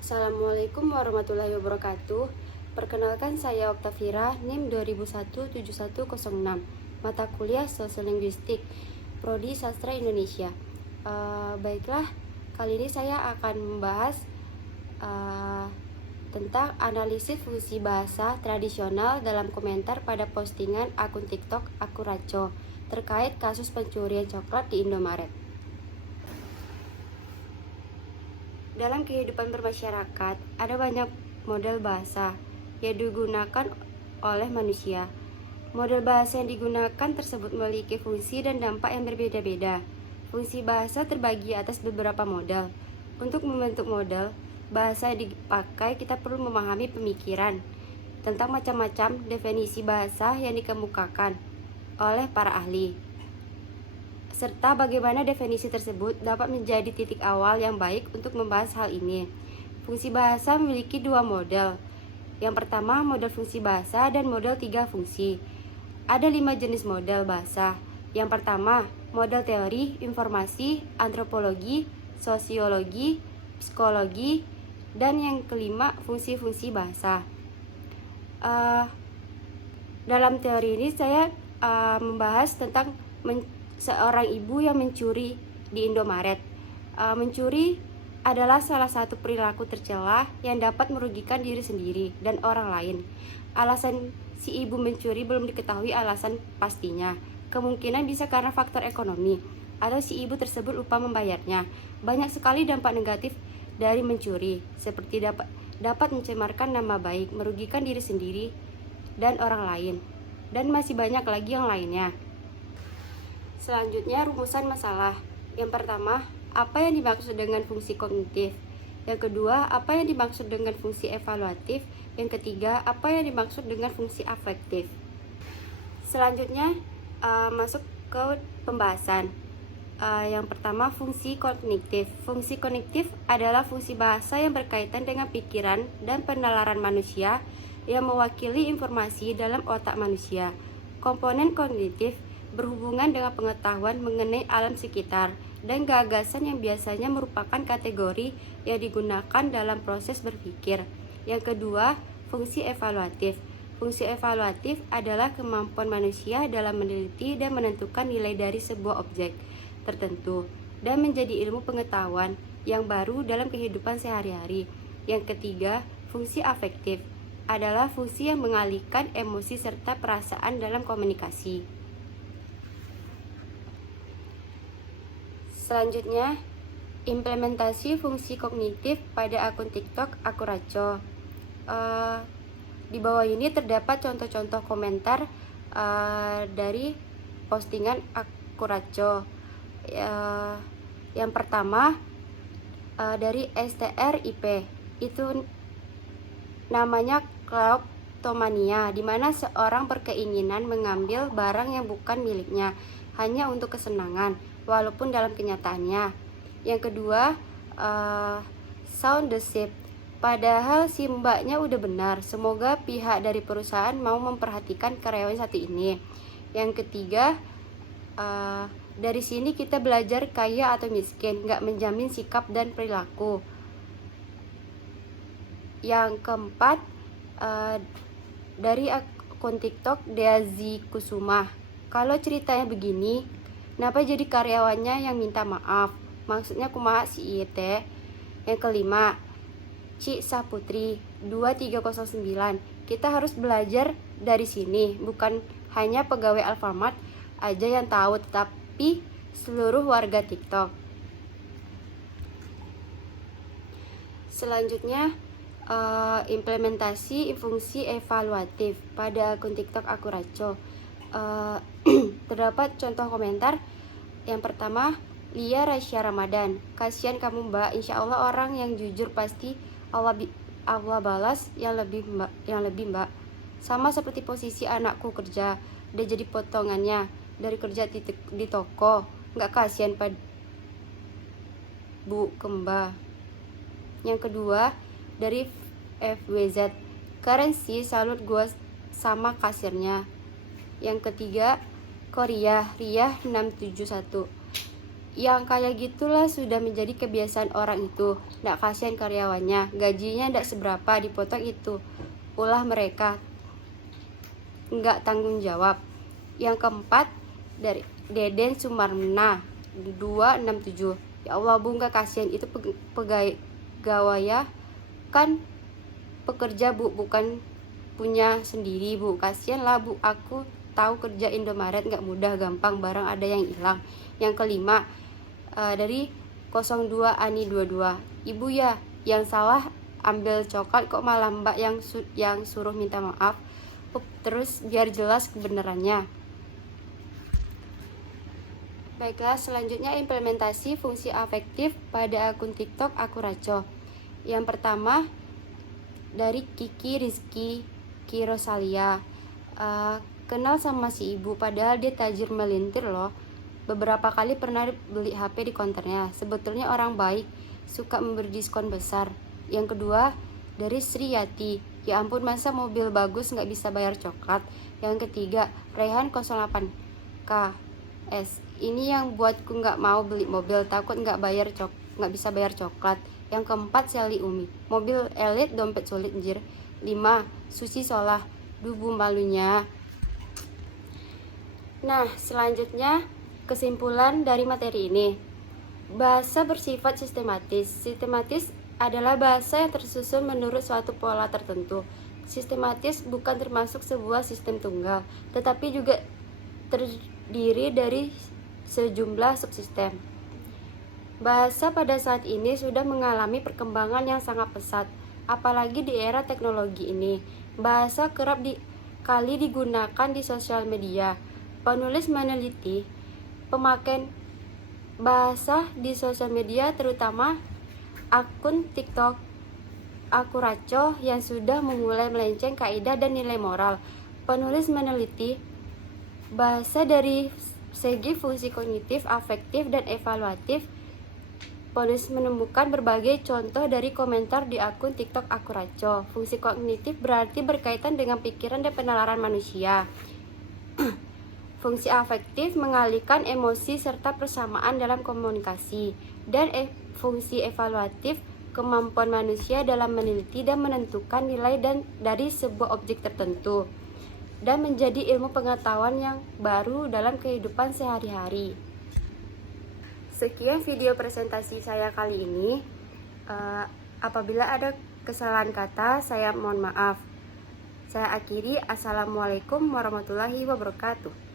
Assalamualaikum warahmatullahi wabarakatuh. Perkenalkan, saya Oktavira, NIM 20017106, mata kuliah Sosial Linguistik, Prodi Sastra Indonesia. Baiklah, kali ini saya akan membahas tentang analisis fungsi bahasa tradisional dalam komentar pada postingan akun TikTok Akuraco terkait kasus pencurian coklat di Indomaret. Dalam kehidupan bermasyarakat, ada banyak model bahasa yang digunakan oleh manusia. Model bahasa yang digunakan tersebut memiliki fungsi dan dampak yang berbeda-beda. Fungsi bahasa terbagi atas beberapa model. Untuk membentuk model bahasa yang dipakai, kita perlu memahami pemikiran tentang macam-macam definisi bahasa yang dikemukakan oleh para ahli, serta bagaimana definisi tersebut dapat menjadi titik awal yang baik untuk membahas hal ini. Fungsi bahasa memiliki dua model. Yang pertama, model fungsi bahasa dan model tiga fungsi. Ada 5 jenis model bahasa. Yang pertama, model teori, informasi, antropologi, sosiologi, psikologi, dan yang kelima, fungsi-fungsi bahasa. Dalam teori ini saya membahas tentang seorang ibu yang mencuri di Indomaret. Mencuri adalah salah satu perilaku tercela yang dapat merugikan diri sendiri dan orang lain. Alasan si ibu mencuri belum diketahui alasan pastinya. Kemungkinan bisa karena faktor ekonomi atau si ibu tersebut lupa membayarnya. Banyak sekali dampak negatif dari mencuri, seperti dapat mencemarkan nama baik, merugikan diri sendiri dan orang lain, dan masih banyak lagi yang lainnya. Selanjutnya, rumusan masalah. Yang pertama, apa yang dimaksud dengan fungsi kognitif? Yang kedua, apa yang dimaksud dengan fungsi evaluatif? Yang ketiga, apa yang dimaksud dengan fungsi afektif? Selanjutnya, masuk ke pembahasan. Yang pertama, fungsi kognitif. Fungsi kognitif adalah fungsi bahasa yang berkaitan dengan pikiran dan penalaran manusia yang mewakili informasi dalam otak manusia. Komponen kognitif berhubungan dengan pengetahuan mengenai alam sekitar dan gagasan yang biasanya merupakan kategori yang digunakan dalam proses berpikir. Yang kedua, fungsi evaluatif. Fungsi evaluatif adalah kemampuan manusia dalam meneliti dan menentukan nilai dari sebuah objek tertentu dan menjadi ilmu pengetahuan yang baru dalam kehidupan sehari-hari. Yang ketiga, fungsi afektif adalah fungsi yang mengalihkan emosi serta perasaan dalam komunikasi. Selanjutnya, implementasi fungsi kognitif pada akun TikTok Akuraco. Di bawah ini terdapat contoh-contoh komentar dari postingan Akuraco. Yang pertama, dari STRIP, itu namanya kleptomania, di mana seorang berkeinginan mengambil barang yang bukan miliknya hanya untuk kesenangan, walaupun dalam kenyataannya. Yang kedua, sound the ship, padahal si mbaknya udah benar. Semoga pihak dari perusahaan mau memperhatikan karyawan satu ini. Yang ketiga, dari sini kita belajar kaya atau miskin nggak menjamin sikap dan perilaku. Yang keempat, dari akun TikTok Deazi Kusuma, kalau ceritanya begini, kenapa jadi karyawannya yang minta maaf? Maksudnya kumaha si Iete. Yang kelima, Ci Saputri 2309, kita harus belajar dari sini. Bukan hanya pegawai Alfamart aja yang tahu, tetapi seluruh warga TikTok. Selanjutnya, implementasi fungsi evaluatif pada akun TikTok Akuraco. Terdapat contoh komentar. Yang pertama, Lia Rasya Ramadan, kasihan kamu mbak, insya Allah orang yang jujur pasti Allah balas yang lebih mbak. Sama seperti posisi anakku kerja, dia jadi potongannya dari kerja di toko, nggak kasihan pada Bu Kemba. Yang kedua, dari FWZ, keren sih, salut gue sama kasirnya. Yang ketiga, Korea Ria 671, Yang kayak gitulah sudah menjadi kebiasaan orang itu. Nggak kasihan karyawannya, gajinya nggak seberapa, dipotong itu. Ulah mereka nggak tanggung jawab. Yang keempat dari Deden Sumarna 267. Ya Allah Bu, nggak kasihan, itu pegawai ya, kan pekerja Bu, bukan punya sendiri Bu. Kasihan lah Bu, aku tahu kerja Indomaret nggak mudah, gampang, barang ada yang hilang. Yang kelima dari 02 Ani 22. Ibu ya, yang salah ambil coklat, kok malah Mbak yang suruh minta maaf. Terus biar jelas kebenarannya. Baiklah, selanjutnya implementasi fungsi afektif pada akun TikTok Aku Raco. Yang pertama dari Kiki Rizky Kirosalia. Kenal sama si ibu, padahal dia tajir melintir loh. Beberapa kali pernah beli HP di konternya. Sebetulnya orang baik, suka memberi diskon besar. Yang kedua dari Sri Yati. Ya ampun, masa mobil bagus nggak bisa bayar coklat. Yang ketiga Rehan 08KS. Ini yang buatku nggak mau beli mobil, takut nggak bisa bayar coklat. Yang keempat Sally Umi. Mobil elit, dompet sulit anjir. 5 Susi Solah. Dubu malunya. Nah, selanjutnya kesimpulan dari materi ini. Bahasa bersifat sistematis. Sistematis adalah bahasa yang tersusun menurut suatu pola tertentu. Sistematis bukan termasuk sebuah sistem tunggal, tetapi juga terdiri dari sejumlah subsistem. Bahasa pada saat ini sudah mengalami perkembangan yang sangat pesat, apalagi di era teknologi ini. Bahasa kerap kali digunakan di sosial media. Penulis meneliti pemakaian bahasa di sosial media, terutama akun TikTok Aku Raco yang sudah memulai melenceng kaidah dan nilai moral. Penulis meneliti bahasa dari segi fungsi kognitif, afektif, dan evaluatif. Penulis menemukan berbagai contoh dari komentar di akun TikTok Aku Raco. Fungsi kognitif berarti berkaitan dengan pikiran dan penalaran manusia. Fungsi afektif mengalihkan emosi serta persamaan dalam komunikasi. Dan fungsi evaluatif kemampuan manusia dalam meneliti dan menentukan nilai dari sebuah objek tertentu, dan menjadi ilmu pengetahuan yang baru dalam kehidupan sehari-hari. Sekian video presentasi saya kali ini. Apabila ada kesalahan kata, saya mohon maaf. Saya akhiri. Assalamualaikum warahmatullahi wabarakatuh.